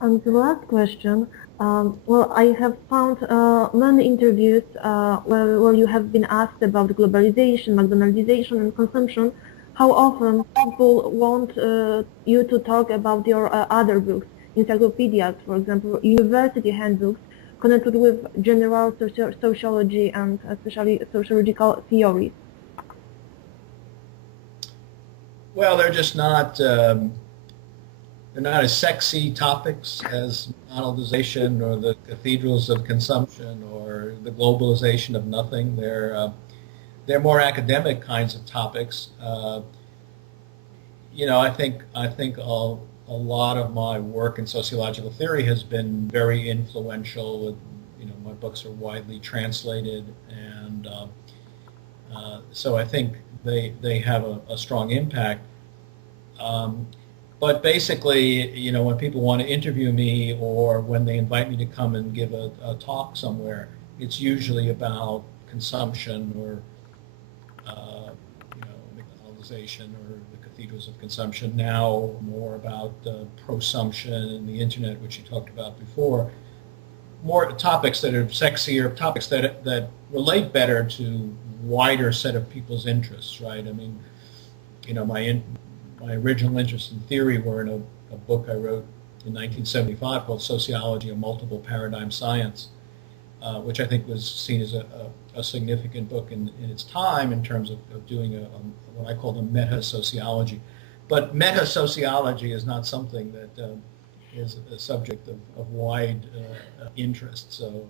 And the last question, well, I have found many interviews where you have been asked about globalization, McDonaldization, and consumption. How often people want you to talk about your other books, encyclopedias, for example, university handbooks connected with general sociology and especially sociological theories. Well, they're not as sexy topics as monetization or the cathedrals of consumption or the globalization of nothing. They're more academic kinds of topics. I think a lot of my work in sociological theory has been very influential. My books are widely translated, and so I think they have a strong impact. Um, but basically, when people want to interview me or when they invite me to come and give a talk somewhere, it's usually about consumption or McDonaldization or the cathedrals of consumption. Now more about prosumption and the internet, which you talked about before. More topics that are sexier, topics that relate better to wider set of people's interests, right? I mean, my original interests in theory were in a book I wrote in 1975 called Sociology of Multiple Paradigm Science, which I think was seen as a significant book in its time in terms of doing what I call the meta-sociology. But meta-sociology is not something that is a subject of wide interest. So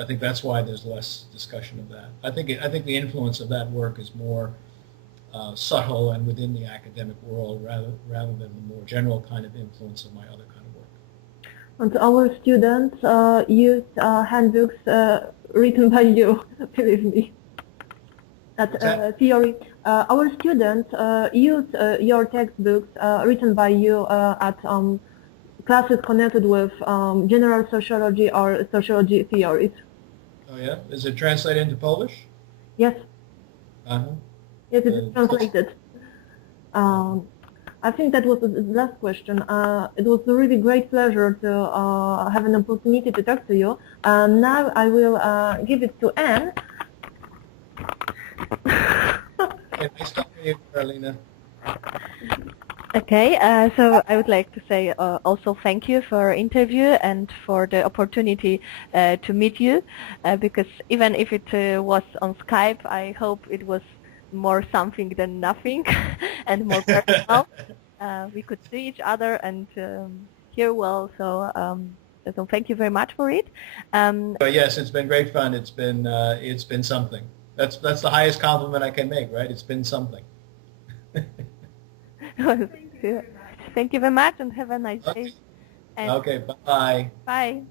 I think that's why there's less discussion of that. I think the influence of that work is more subtle and within the academic world rather than the more general kind of influence of my other kind of work. And our students use handbooks written by you, believe me. That theory. Our students use your textbooks written by you at classes connected with general sociology or sociology theories. Oh yeah? Is it translated into Polish? Yes. Uh-huh. Yes, it is translated. I think that was the last question. It was a really great pleasure to have an opportunity to talk to you. Now I will give it to Anne. Okay, nice talking to you, Carolina. Okay, so I would like to say also thank you for our interview and for the opportunity to meet you, because even if it was on Skype, I hope it was more something than nothing and more personal. We could see each other and hear well, so thank you very much for it. But yes, it's been great fun. It's been something. That's the highest compliment I can make, right? It's been something. Thank you very much and have a nice day. Okay, bye. Bye.